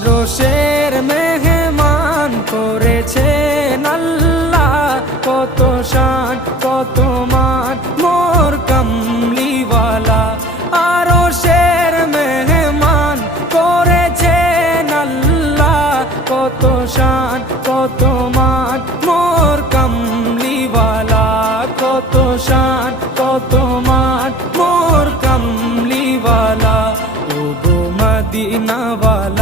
আরশের মেহমান করেছেন আল্লাহ, কত শান কত মান মোর কামলিওয়ালা। আরশের মেহমান করেছেন আল্লাহ, কত শান কত মান মোর কামলিওয়ালা, কত শান কত মান মোর কামলিওয়ালা। ও গো মদিনাওয়ালা